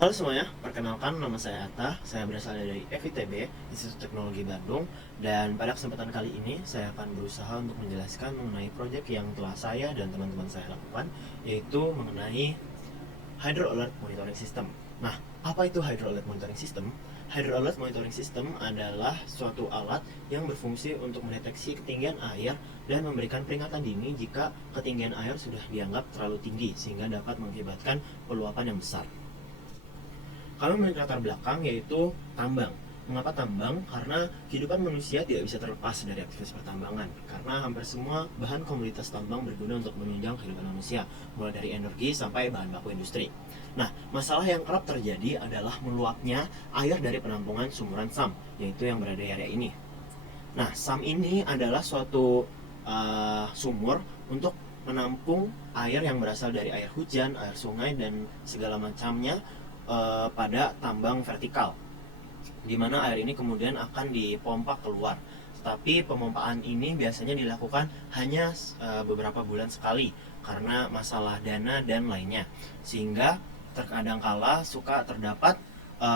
Halo semuanya, perkenalkan nama saya Atta. Saya berasal dari FITB, Institut Teknologi Bandung. Dan pada kesempatan kali ini, saya akan berusaha untuk menjelaskan mengenai proyek yang telah saya dan teman-teman saya lakukan, yaitu mengenai Hydro Alert Monitoring System. Nah, apa itu Hydro Alert Monitoring System? Hydro Alert Monitoring System adalah suatu alat yang berfungsi untuk mendeteksi ketinggian air dan memberikan peringatan dini jika ketinggian air sudah dianggap terlalu tinggi sehingga dapat mengakibatkan peluapan yang besar. Kami memiliki latar belakang yaitu tambang. Mengapa tambang? Karena kehidupan manusia tidak bisa terlepas dari aktivitas pertambangan. Karena hampir semua bahan komoditas tambang berguna untuk menunjang kehidupan manusia, mulai dari energi sampai bahan baku industri. Nah, masalah yang kerap terjadi adalah meluapnya air dari penampungan sumuran SAM, yaitu yang berada di area ini. Nah, SAM ini adalah suatu sumur untuk menampung air yang berasal dari air hujan, air sungai, dan segala macamnya pada tambang vertikal, di mana air ini kemudian akan dipompa keluar. Tetapi pemompaan ini biasanya dilakukan hanya beberapa bulan sekali karena masalah dana dan lainnya, sehingga terkadang kala suka terdapat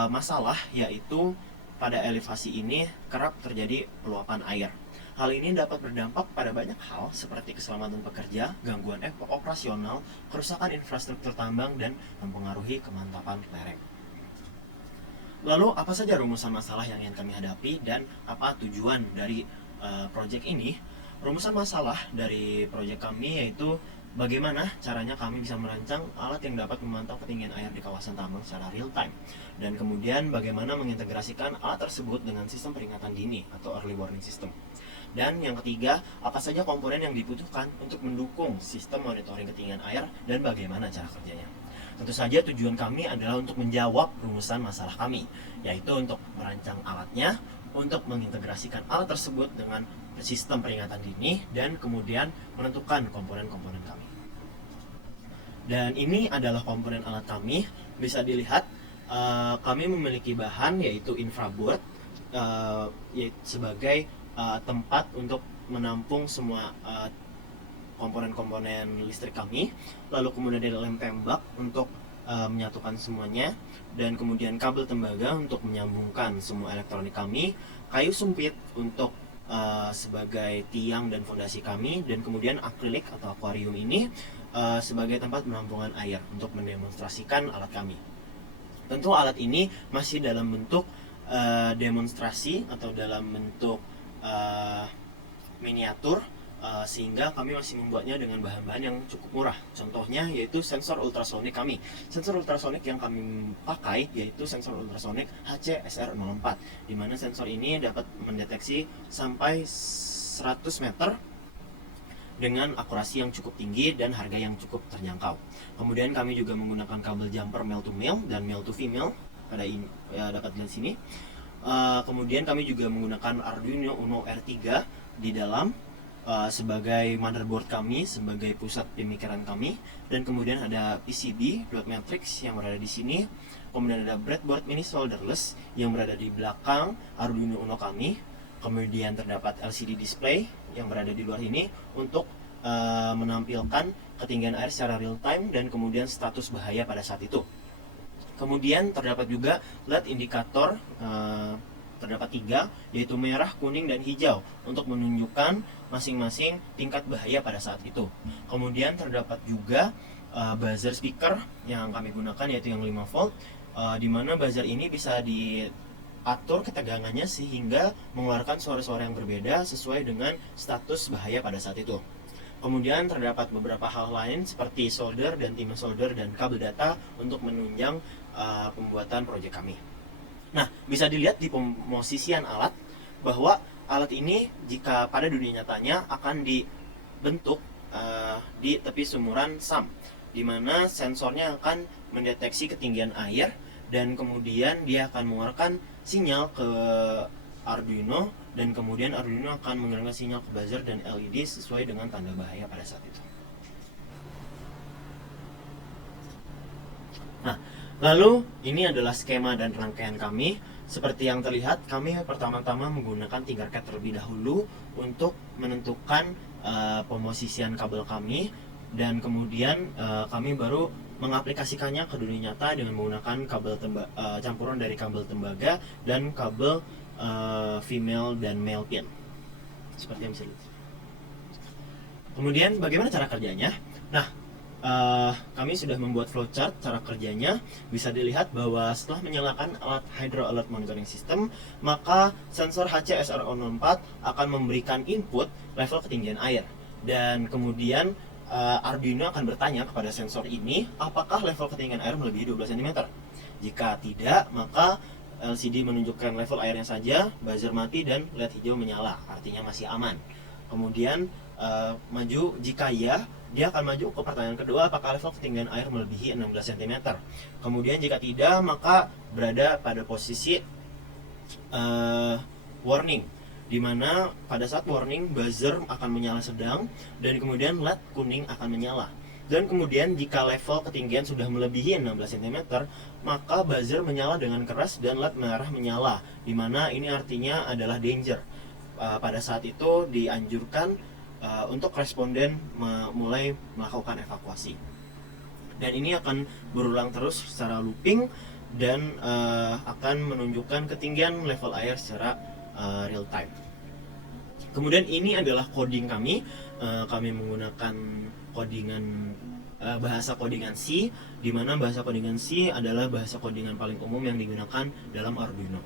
masalah, yaitu pada elevasi ini kerap terjadi peluapan air. Hal ini dapat berdampak pada banyak hal seperti keselamatan pekerja, gangguan operasional, kerusakan infrastruktur tambang, dan mempengaruhi kemantapan lereng. Lalu apa saja rumusan masalah yang ingin kami hadapi dan apa tujuan dari proyek ini? Rumusan masalah dari proyek kami yaitu bagaimana caranya kami bisa merancang alat yang dapat memantau ketinggian air di kawasan tambang secara real time. Dan kemudian bagaimana mengintegrasikan alat tersebut dengan sistem peringatan dini atau early warning system. Dan yang ketiga, apa saja komponen yang dibutuhkan untuk mendukung sistem monitoring ketinggian air dan bagaimana cara kerjanya. Tentu saja tujuan kami adalah untuk menjawab rumusan masalah kami, yaitu untuk merancang alatnya, untuk mengintegrasikan alat tersebut dengan sistem peringatan dini, dan kemudian menentukan komponen-komponen kami. Dan ini adalah komponen alat kami. Bisa dilihat kami memiliki bahan yaitu infraboard sebagai tempat untuk menampung semua komponen-komponen listrik kami. Lalu kemudian ada lem tembak untuk menyatukan semuanya, dan kemudian kabel tembaga untuk menyambungkan semua elektronik kami, kayu sumpit untuk sebagai tiang dan fondasi kami, dan kemudian akrilik atau akuarium ini sebagai tempat penampungan air untuk mendemonstrasikan alat kami. Tentu alat ini masih dalam bentuk demonstrasi atau dalam bentuk miniatur, sehingga kami masih membuatnya dengan bahan-bahan yang cukup murah. Contohnya yaitu sensor ultrasonik kami. Sensor ultrasonik yang kami pakai yaitu sensor ultrasonik HCSR04, di mana sensor ini dapat mendeteksi sampai 100 meter dengan akurasi yang cukup tinggi dan harga yang cukup terjangkau. Kemudian kami juga menggunakan kabel jumper male to male dan male to female pada ini, dapat dilihat sini. Kemudian kami juga menggunakan Arduino Uno R3 di dalam sebagai motherboard kami, sebagai pusat pemikiran kami, dan kemudian ada PCB dot matrix yang berada di sini. Kemudian ada breadboard mini solderless yang berada di belakang Arduino Uno kami. Kemudian terdapat LCD display yang berada di luar ini untuk menampilkan ketinggian air secara real time dan kemudian status bahaya pada saat itu. Kemudian terdapat juga LED indikator, terdapat 3, yaitu merah, kuning, dan hijau untuk menunjukkan masing-masing tingkat bahaya pada saat itu. Kemudian terdapat juga buzzer speaker yang kami gunakan yaitu yang 5 volt, di mana buzzer ini bisa diatur ketegangannya sehingga mengeluarkan suara-suara yang berbeda sesuai dengan status bahaya pada saat itu. Kemudian terdapat beberapa hal lain seperti solder dan timah solder dan kabel data untuk menunjang pembuatan proyek kami. Nah, bisa dilihat di pemosisian alat bahwa alat ini jika pada dunia nyatanya akan dibentuk di tepi sumuran SAM, di mana sensornya akan mendeteksi ketinggian air dan kemudian dia akan mengeluarkan sinyal ke Arduino, dan kemudian Arduino akan mengirimkan sinyal ke buzzer dan LED sesuai dengan tanda bahaya pada saat itu. Nah, lalu ini adalah skema dan rangkaian kami. Seperti yang terlihat, kami pertama-tama menggunakan Tinkercad terlebih dahulu untuk menentukan pemosisian kabel kami, dan kemudian kami baru mengaplikasikannya ke dunia nyata dengan menggunakan campuran dari kabel tembaga dan kabel female dan male pin, seperti yang bisa dilihat. Kemudian bagaimana cara kerjanya? Nah, kami sudah membuat flowchart cara kerjanya. Bisa dilihat bahwa setelah menyalakan alat Hydro Alert Monitoring System, maka sensor HCSR04 akan memberikan input level ketinggian air, dan kemudian Arduino akan bertanya kepada sensor ini apakah level ketinggian air melebihi 12 cm. Jika tidak, maka LCD menunjukkan level airnya saja, buzzer mati, dan LED hijau menyala, artinya masih aman. Kemudian maju, jika iya, dia akan maju ke pertanyaan kedua, apakah level ketinggian air melebihi 16 cm. Kemudian jika tidak, maka berada pada posisi warning, dimana pada saat warning buzzer akan menyala sedang, dan kemudian LED kuning akan menyala. Dan kemudian jika level ketinggian sudah melebihi 16 cm, maka buzzer menyala dengan keras dan LED merah menyala, dimana ini artinya adalah danger. Pada saat itu dianjurkan untuk responden mulai melakukan evakuasi. Dan ini akan berulang terus secara looping dan akan menunjukkan ketinggian level air secara real time. Kemudian ini adalah coding kami. Kami menggunakan bahasa codingan C, di mana bahasa codingan C adalah bahasa codingan paling umum yang digunakan dalam Arduino.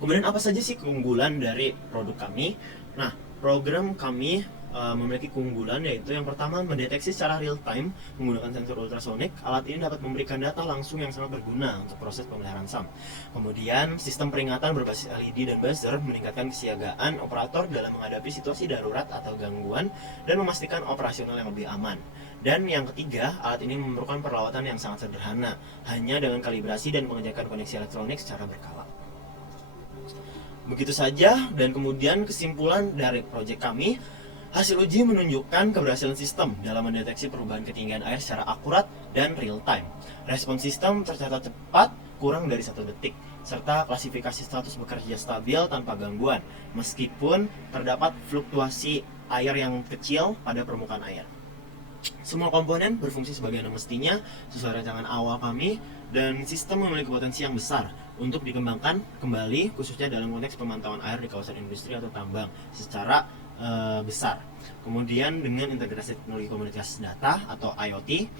Kemudian apa saja sih keunggulan dari produk kami? Nah, program kami memiliki keunggulan, yaitu yang pertama, mendeteksi secara real time menggunakan sensor ultrasonic. Alat ini dapat memberikan data langsung yang sangat berguna untuk proses pemeliharaan SAM. Kemudian sistem peringatan berbasis LED dan buzzer meningkatkan kesiagaan operator dalam menghadapi situasi darurat atau gangguan dan memastikan operasional yang lebih aman. Dan yang ketiga, alat ini memerlukan perawatan yang sangat sederhana, hanya dengan kalibrasi dan pengecekan koneksi elektronik secara berkala. Begitu saja, dan kemudian kesimpulan dari proyek kami, hasil uji menunjukkan keberhasilan sistem dalam mendeteksi perubahan ketinggian air secara akurat dan real time. Respon sistem tercatat cepat, kurang dari 1 detik, serta klasifikasi status bekerja stabil tanpa gangguan, meskipun terdapat fluktuasi air yang kecil pada permukaan air. Semua komponen berfungsi sebagaimana mestinya sesuai rancangan awal kami, dan sistem memiliki potensi yang besar untuk dikembangkan kembali, khususnya dalam konteks pemantauan air di kawasan industri atau tambang secara besar. Kemudian dengan integrasi teknologi komunitas data atau IoT,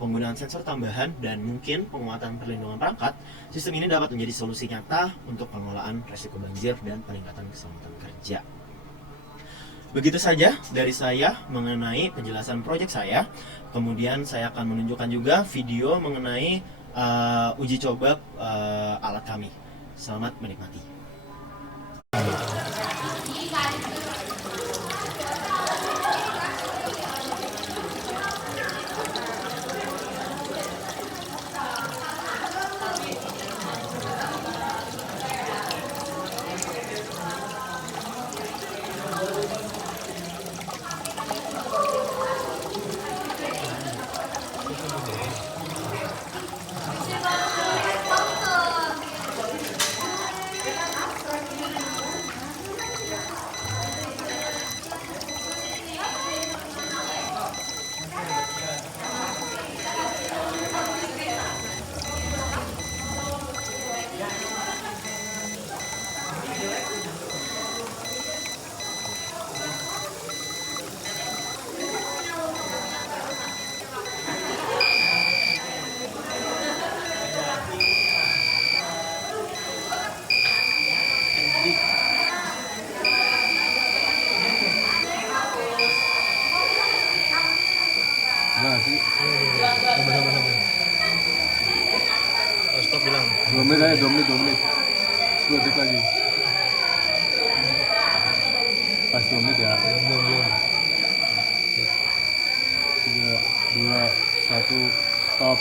penggunaan sensor tambahan, dan mungkin penguatan perlindungan perangkat, sistem ini dapat menjadi solusi nyata untuk pengelolaan risiko banjir dan peningkatan keselamatan kerja. Begitu saja dari saya mengenai penjelasan proyek saya. Kemudian saya akan menunjukkan juga video mengenai uji coba alat kami. Selamat menikmati. Nah, sih. Stop bilang. 2 menit aja, 2 menit. 2 detik lagi. Pas 2 menit ya. 3, 2, 1, stop.